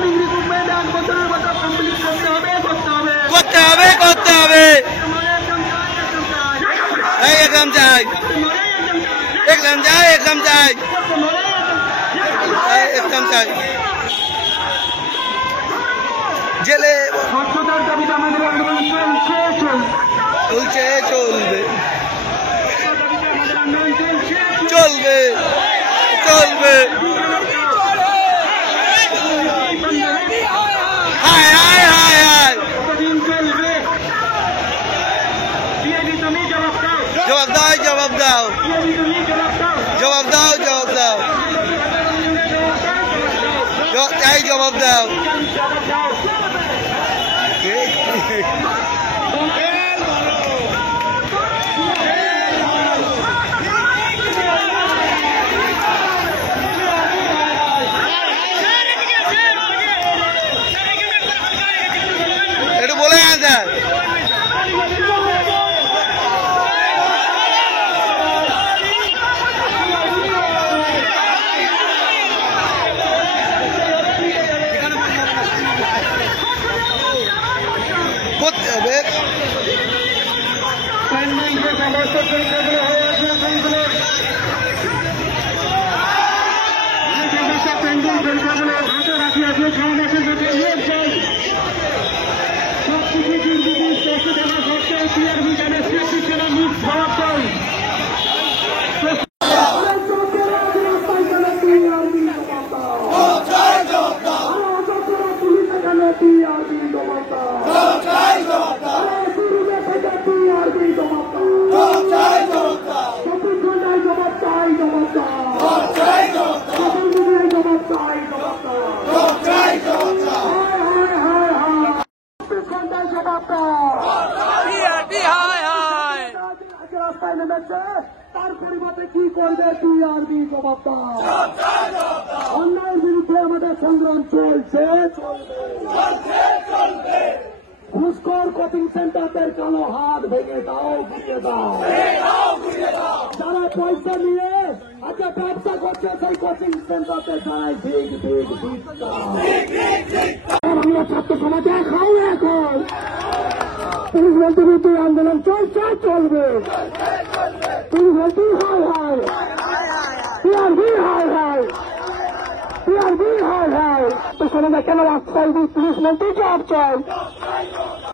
Incoming recruitment 1 বছরের মধ্যে complete করতে হবে। একদম চাই জেলে স্বচ্ছতার দাবিতে আমাদের আন্দোলন চলছে চলবে হায় হায় হায় হায় কতদিন চলবে? পিআইবি তুমি জবাব দাও, জবাব দাও পিআইবি তুমি জবাব দাও, জবাব দাও জবাব দাও একটু বলে আছে করতে হবে রাস্তায় নেমেছে, তার পরিবর্তে কি করবে টিআরবি জবাব দাও। অন্যায়ের বিরুদ্ধে আমাদের সংগ্রাম চলছে, ঘুষখোর কোচিং সেন্টারদের কালো হাত ভেঙে দাও, ঘুরিয়ে দাও। যারা পয়সা নিয়ে আজকে ব্যবসা করছে সেই কোচিং সেন্টারতে জানাই ঠিক বাংলা ছাত্র সমাজে খাও এখন পুলিশ মন্ত্রী বিরুদ্ধে আন্দোলন চলবে। পুলিশ মন্ত্রী হায় টিআরবি হায় তো শোনা কেন রাস্তায় পুলিশ মন্ত্রী জবাব চাই।